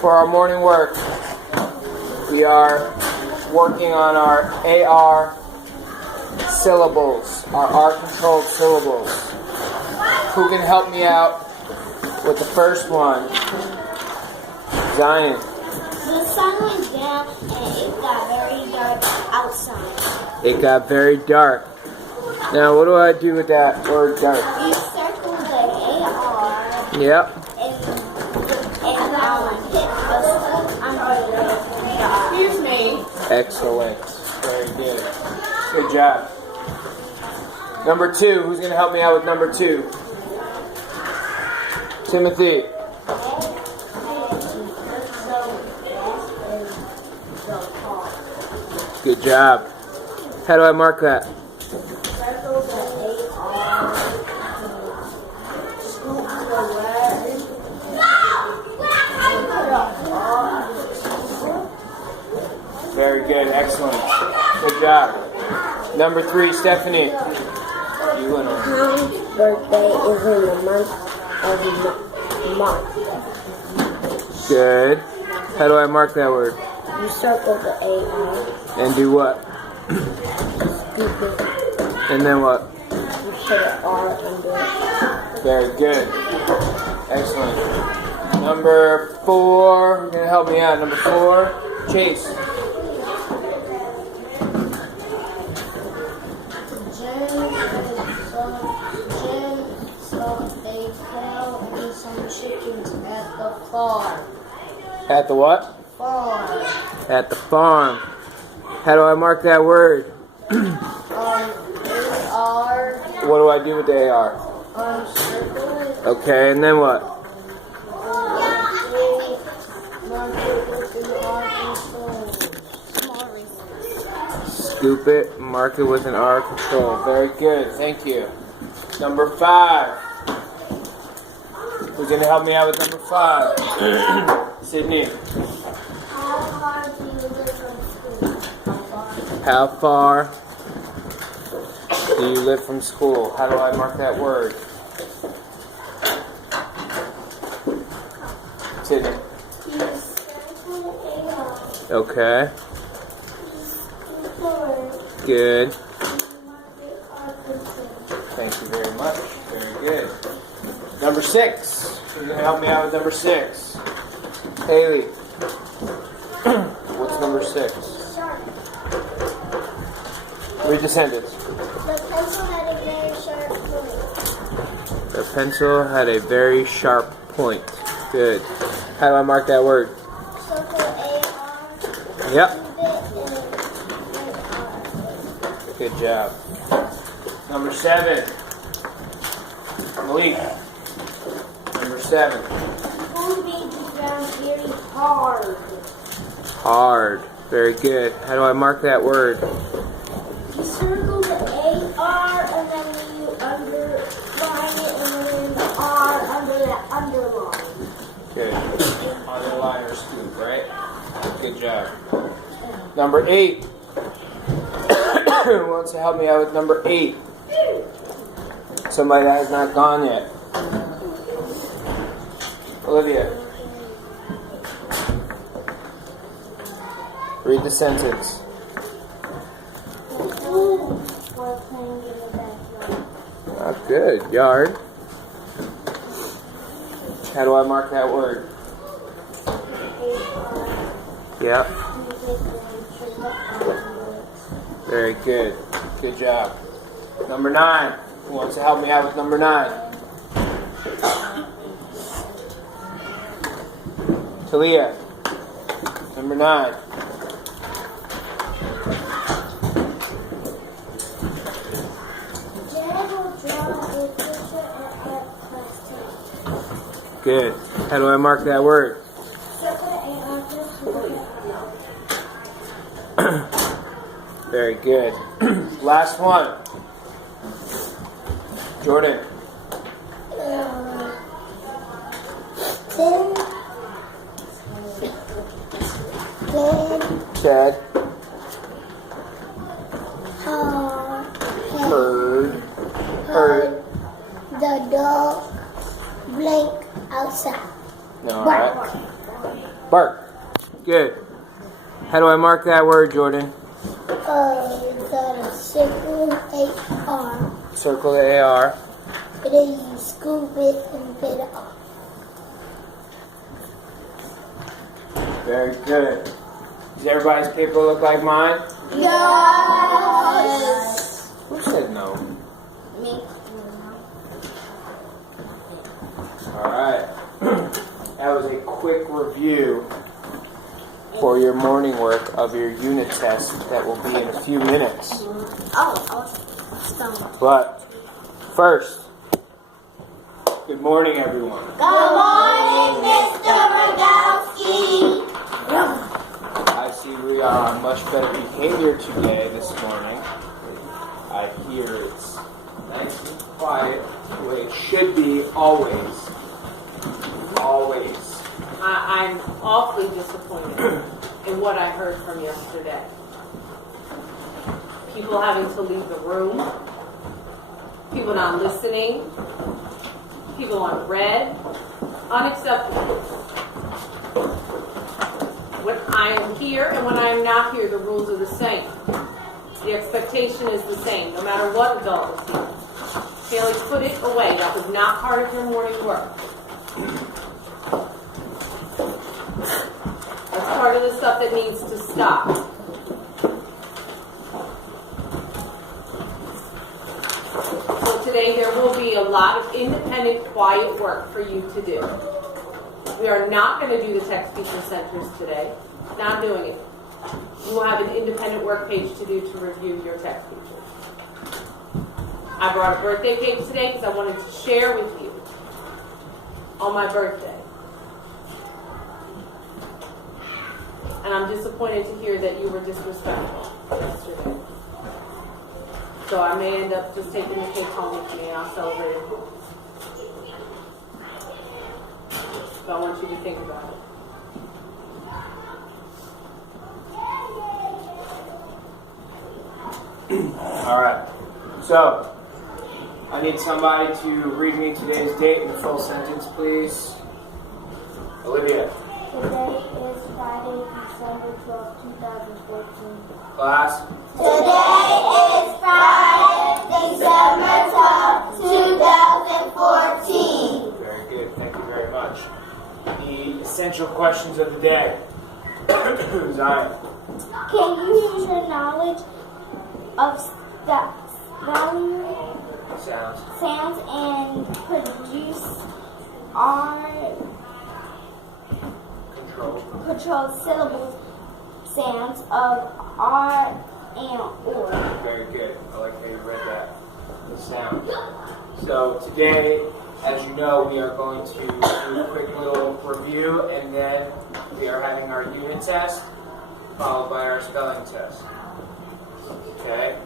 For our morning work, we are working on our AR syllables, our R-controlled syllables. Who can help me out with the first one? Zion. The sun went down and it got very dark outside. It got very dark. Now, what do I do with that word dark? You circle the AR. Yep. And hit under the Excuse me. Excellent. Very good. Good job. Number 2. Who's going to help me out with number 2? Timothy. Good job. How do I mark that? Circle the AR. Scoop the red. Very good. Excellent. Good job. Number 3, Stephanie. You went on. Tom's birthday is in the month of March. Good. How do I mark that word? You circle the AR. And do what? Stupid. And then what? You put an R under it. Very good. Excellent. Number 4. You're going to help me out. Number 4, Chase. Jen saw a cow and some chickens at the farm. At the what? Farm. At the farm. How do I mark that word? AR. What do I do with the AR? Circle it. Okay, and then what? Mark it with an R control. Scoop it, mark it with an R control. Very good, thank you. Number 5. Who's going to help me out with number 5? Sydney. How far do you live from school? How far do you live from school? How do I mark that word? Sydney. Okay. Good. Thank you very much. Very good. Number 6. Who's going to help me out with number 6? Haley. What's number 6? Sharp. Read the sentence. The pencil had a very sharp point. The pencil had a very sharp point. Good. How do I mark that word? Circle AR. Yep. And Good job. Number 7. Malik. Number 7. Food being ground very hard. Hard. Very good. How do I mark that word? You circle the AR and then you underline it and then the R under that underline. Good. Underline or scoop, right? Good job. Number 8. Who wants to help me out with number 8? Somebody that has not gone yet. Olivia. Read the sentence. We're playing in the backyard. Oh, good. Yard. How do I mark that word? Yep. Very good. Good job. Number 9. Who wants to help me out with number 9? Talia. Number 9. Good. How do I mark that word? Very good. Last one. Jordan. Chad. Heard. The dog blink outside. No, Bark. alright. Bark. Good. How do I mark that word, Jordan? You gotta circle AR. Circle the AR. And then you scoop it and get it off. Very good. Does everybody's paper look like mine? Yes. Who said no? Me. Alright. That was a quick review for your morning work of your unit test that will be in a few minutes. Oh, I was stoned. But first, good morning, everyone. Good morning, Mr. Rogowski. I see we are on much better behavior today this morning. I hear it's nice and quiet, the way it should be always. Always. I'm awfully disappointed in what I heard from yesterday. People having to leave the room, people not listening, people on red. Unacceptable. When I am here and when I am not here, the rules are the same. The expectation is the same, no matter what adult is here. Haley, put it away. That was not part of your morning work. That's part of the stuff that needs to stop. So today there will be a lot of independent, quiet work for you to do. We are not going to do the text feature centers today. Not doing it. You will have an independent work page to do to review your text features. I brought a birthday cake today because I wanted to share with you on my birthday. And I'm disappointed to hear that you were disrespectful yesterday. So I may end up just taking the cake home with me and I'll celebrate it. So I want you to think about it. Alright. So, I need somebody to read me today's date in a full sentence, please. Olivia. Today is Friday, December 12th, 2014. Class. Today is Friday, December 12th, 2014. Very good. Thank you very much. The essential questions of the day. Zion. Can you use your knowledge of sounds and produce controlled syllable sounds of R and or? Very good. I like how you read that. The sound. So today, as you know, we are going to do a quick little review, and then we are having our unit test, followed by our spelling test. Okay?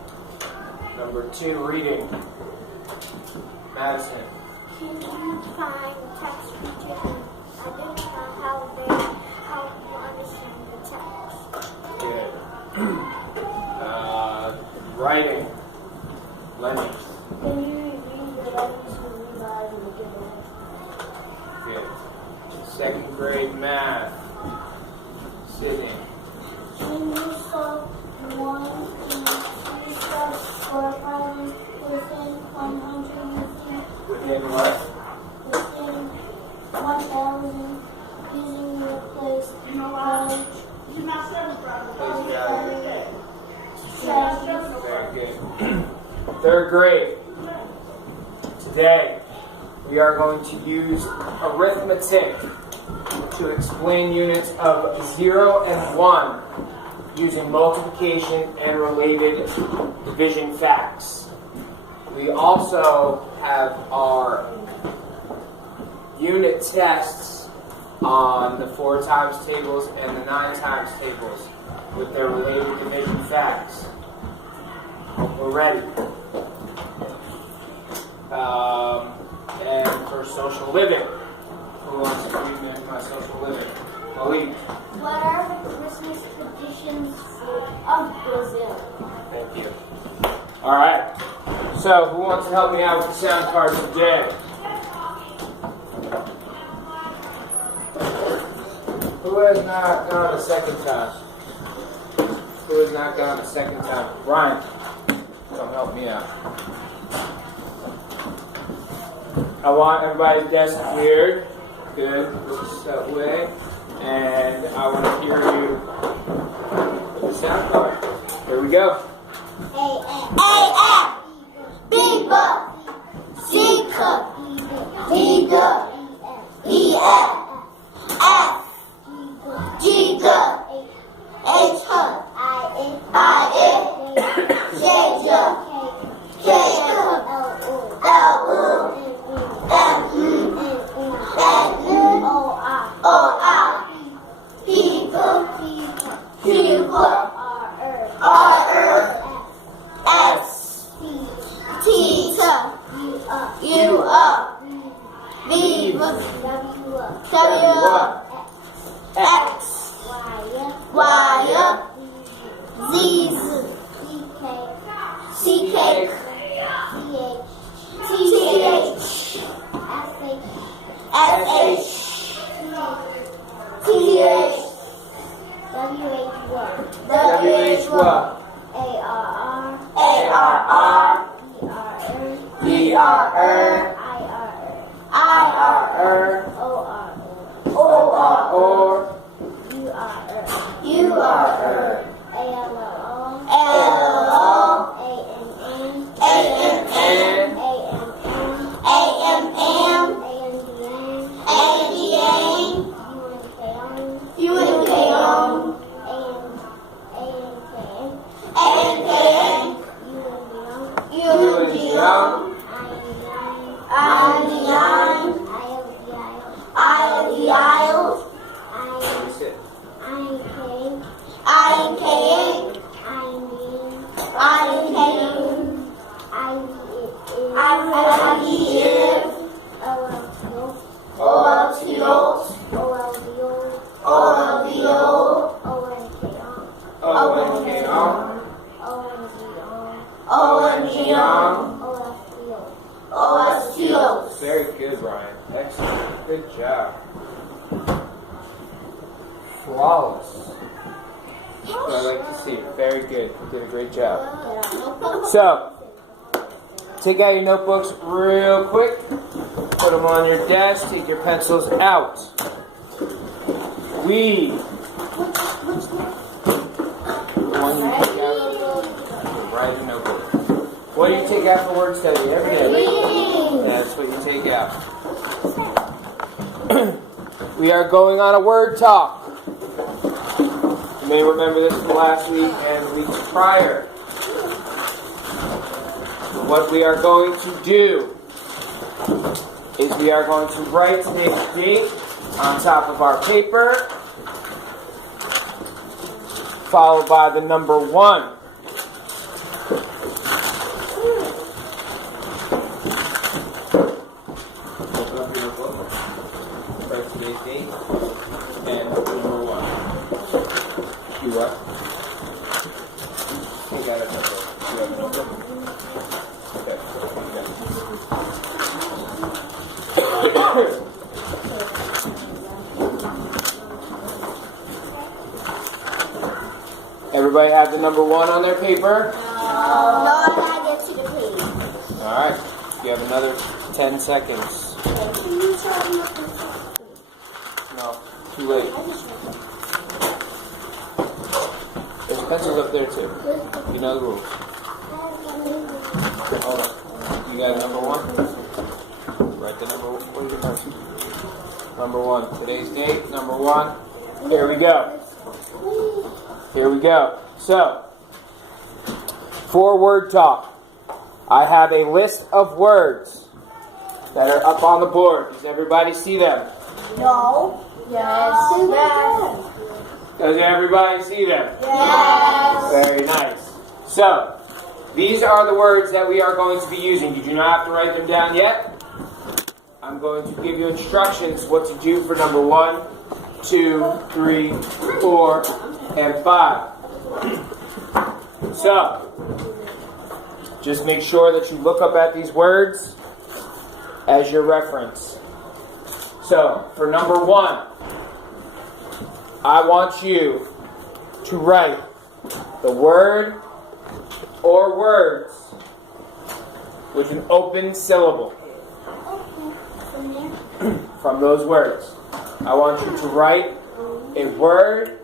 Number 2, reading. Madison. Can you find text feature and identify how you understand the text? Good. Writing. Lenny. Can you review your letters and revise and give Good. 2nd grade math. Sydney. Can you solve 1 and 2 steps for finding within 150? Within what? Within 1,000 using your place knowledge. Very good. 3rd grade. Today, we are going to use arithmetic to explain units of 0 and 1 using multiplication and related division facts. We also have our unit tests on the 4 times tables and the 9 times tables with their related division facts. Hope we're ready. And for social living, who wants to read me my social living? Malik. What are the Christmas traditions of Brazil? Thank you. All right. So, who wants to help me out with the sound cards today? Who? Who has not gone a second time? Who has not gone a second time? Ryan, come help me out. I want everybody's desk cleared. Good. This that way. And I want to hear you with the sound card. Here we go. A-F, B-Book, C-Cook, D-Duck, B-F, F, G-Duck, H-Hook, I-N, J-Duck, K-Cook, L-U, M-U, O-I, P-Cook, Q-Cook, R-R, S, T-Tuck, U-Up, V-Book, W-Up, X, Y-Up, Z-Z, C-K, C-H, S-H, T-H, W-H what? A-R-R, E-R-R, I-R-R, O-R-R, U-R-R, A-L-L-O, A-N-N, A-M-M, A-N-D-A, U-N-K-O, A-N-K-N, U-N-G-O, I-L-D-I-O, Very good, Ryan. Excellent. Good job. Flawless. That's what I like to see. Very good. You did a great job. So, take out your notebooks real quick. Put them on your desk. Take your pencils out. We. The one you take out. Write a notebook. What do you take out for word study every day? That's what you take out. We are going on a word talk. You may remember this from last week and the weeks prior. What we are going to do is we are going to write today's date on top of our paper, followed by the number 1. Write today's date and number 1. You what? You got a number. You have a number? Okay. Everybody have the number 1 on their paper? No, I gotta get to the page. Alright. You have another 10 seconds. No, too late. There's pencils up there too. You know the rules. Hold on. You got number 1? Write the number. What is your number? Number 1. Today's date. Number 1. Here we go. Here we go. So, for word talk, I have a list of words that are up on the board. Does everybody see them? No. Yes. Yes. Does everybody see them? Yes. Very nice. So, these are the words that we are going to be using. Did you not have to write them down yet? I'm going to give you instructions what to do for number 1, 2, 3, 4, and 5. So, just make sure that you look up at these words as your reference. So, for number 1, I want you to write the word or words with an open syllable from those words. I want you to write a word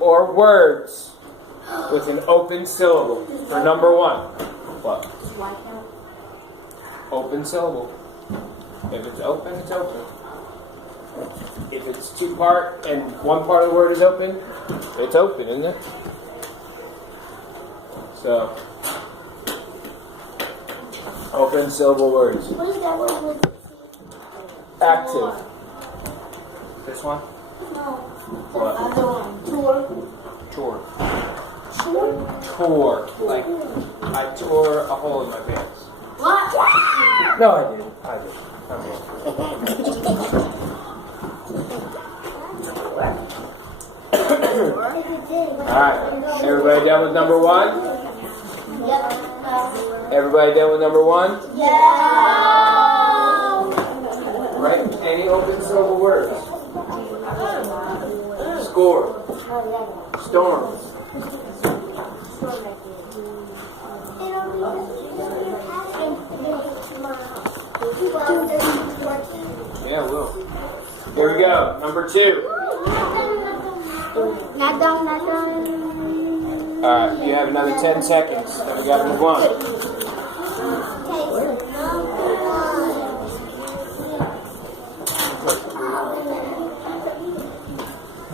or words with an open syllable for number 1. What? Open syllable. If it's open, it's open. If it's two part and one part of the word is open, it's open, isn't it? So, open syllable words. What is that word with Active. This one? No. What? Tour. Tour. Tour? Tour. Like, I tore a hole in my pants. What? No, I didn't. Alright. Everybody done with number 1? Yep. Everybody done with number 1? Yeah. Right? Any open syllable words? Score. Storm. Yeah, it will. Here we go. Number 2. Not done. Alright, you have another 10 seconds. Then we gotta move on.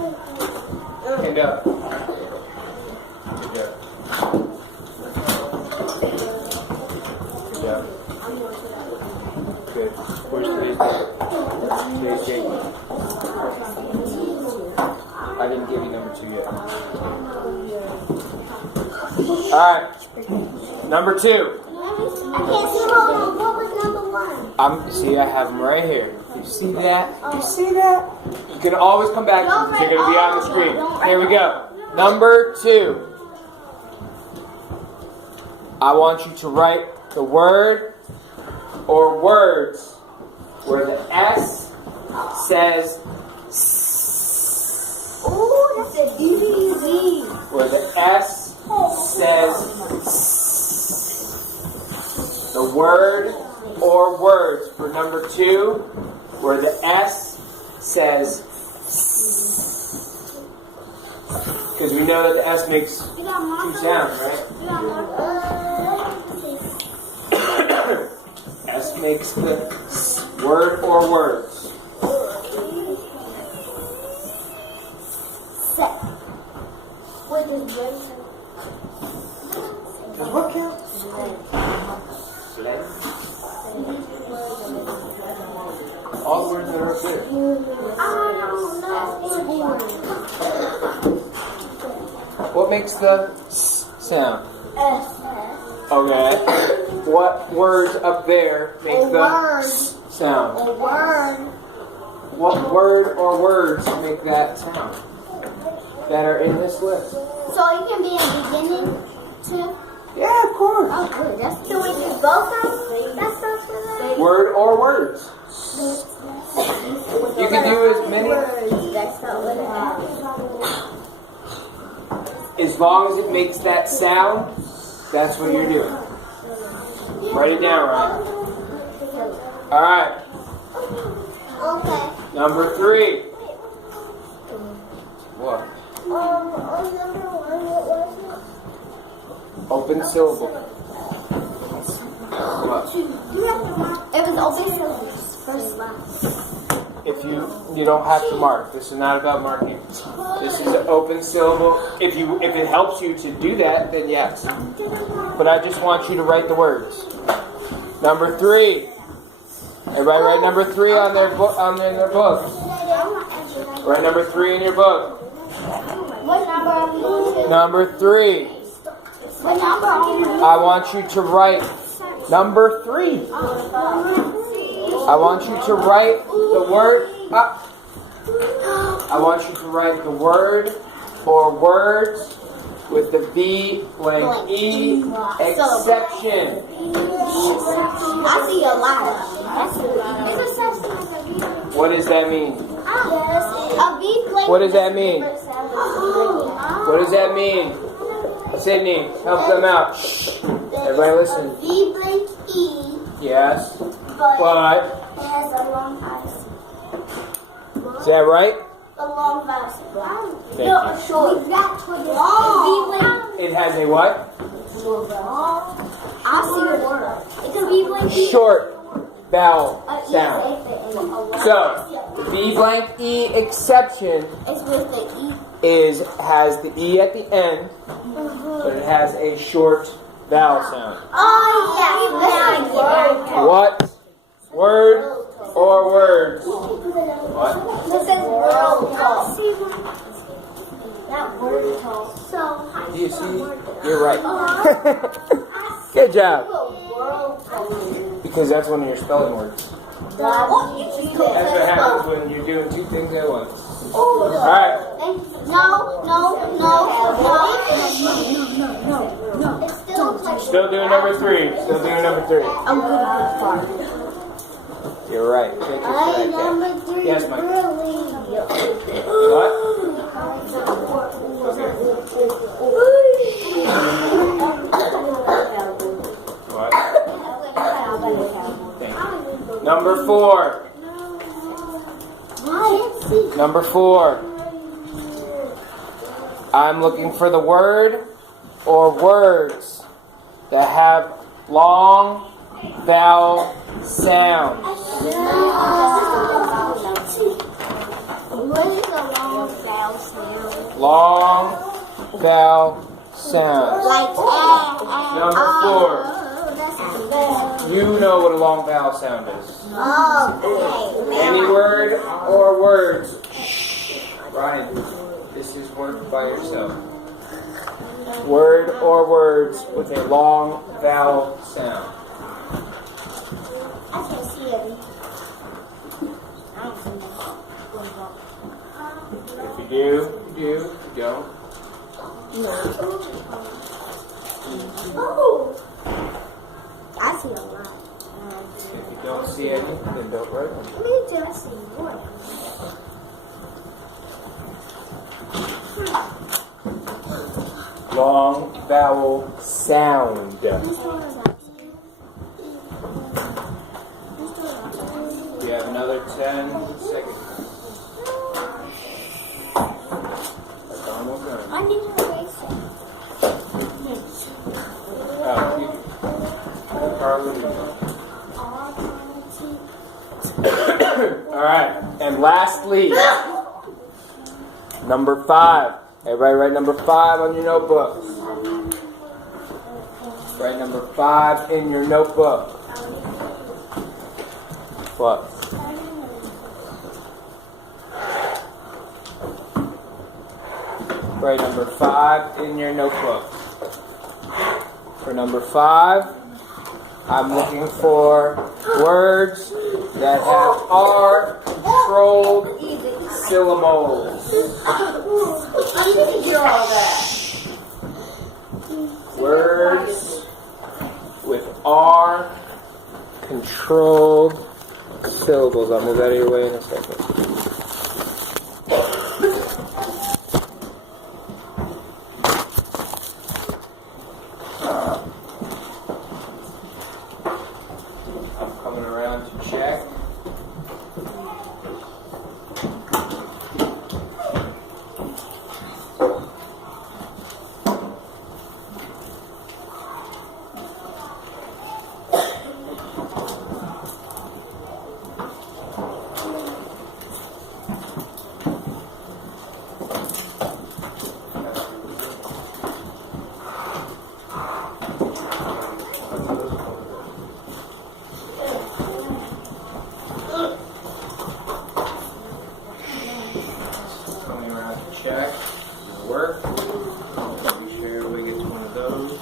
Hand up. Good job. Good job. Good. Where's today's date? Today's date. I didn't give you number 2 yet. Alright. Number 2. I can't see what was number 1. See, I have them right here. You see that? You see that? You can always come back to them because they're going to be on the screen. Here we go. Number 2. I want you to write the word or words where the S says Oh, that's a DVD. where the S says the word or words for number 2 where the S says because we know that the S makes 2 sounds, right? S makes the word or words. Set. What is this? Does what count? All the words that are up there. I don't know. What makes the S sound? S. Okay. What words up there make A the word. S sound? A word. What word or words make that sound? That are in this list? So it can be a beginning too? Yeah, of course. Oh, good. That's the way to both of them? That's the way. Word or words. You can do as many That's not what it is. as long as it makes that sound. That's what you're doing. Write it down, Ryan. All right. Okay. Number 3. What? Number 1, what was Open syllable. What? it? It was open syllables. First line. If you don't have to mark. This is not about marking. This is an open syllable. If it helps you to do that, then yes. But I just want you to write the words. Number 3. Everybody write number 3 on their book. Write number 3 in your book. What number are we going to? Number 3. What number are we going I want you to write number 3. I want you to write the word. I want you to write the word or words with the V blank E exception. I see a lot. Is it such thing as a V? What does that mean? A V blank What does that mean? What does that mean? Sydney, help them out. Shh. Everybody listen. V blank E. Yes. But it has a long vowel. Is that right? A long vowel. Thank No, you. a short. That's what it is. V blank. It has a what? I'll see a word. It's a V blank E. Short vowel Yes, sound. So, the V blank E exception it's with the E. has the E at the end, but it has a short vowel sound. Oh, yeah. What word or words? What? This is world talk. That word talk. So, Do you see? You're right. Good job. world talk. Because that's one of your spelling words. That's what happens when you're doing two things at once. Alright. No. It's Still doing number 3. Still doing number 3. I'm good at far. You're right. Thank you for that, Number Kat. 3. Yes, Mike. What? What? Thank you. Number 4. Number 4. I'm looking for the word or words that have long vowel sounds. What is a long vowel sound? Long vowel sounds. Like Number 4. You know what a long vowel sound is. Okay. Any word or words. Ryan, this is work by yourself. Word or words with a long vowel sound. I can see it. I don't see it. If you do, you do. If you don't, Oh! I see a lot. if you don't see any, then don't write them. Let me just see one. Long vowel sound. We have another 10 seconds. That's almost done. I need to erase it. Alright, and lastly, number 5. Everybody write number 5 on your notebooks. Write number 5 in your notebook. What? Write number 5 in your notebook. For number 5, I'm looking for words that have R controlled syllables. Words with R controlled syllables. I'll move out of your way in a second. I'm coming around to check. Coming around to check. Does it work? Be sure we get one of those.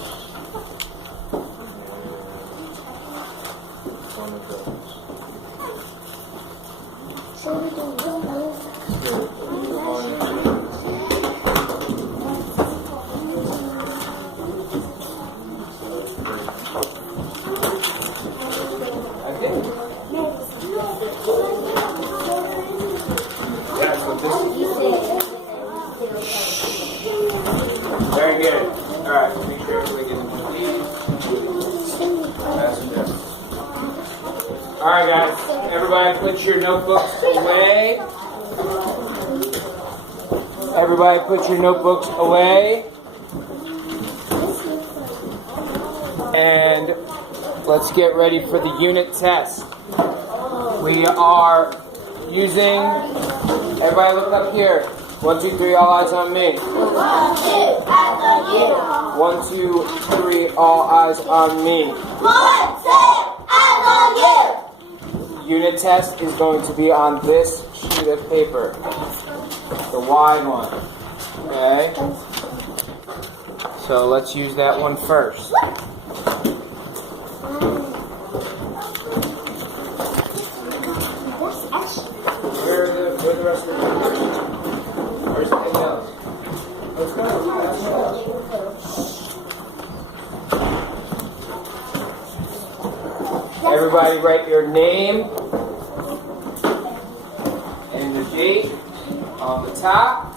One of those. So we can do I think that's what this is. Very good. All right, make sure everybody gets one of these. That's good. All right, guys. Everybody put your notebooks away. Everybody put your notebooks away. And let's get ready for the unit test. We are using, everybody look up here. 1, 2, 3, all eyes on me. 1, 2, eyes on you. 1, 2, 3, all eyes on me. 1, 2, eyes on you. Unit test is going to be on this sheet of paper. The wide one. Okay? So let's use that one first. Where are the rest of the papers? Where's anything else? Let's go. Everybody write your name and your date on the top.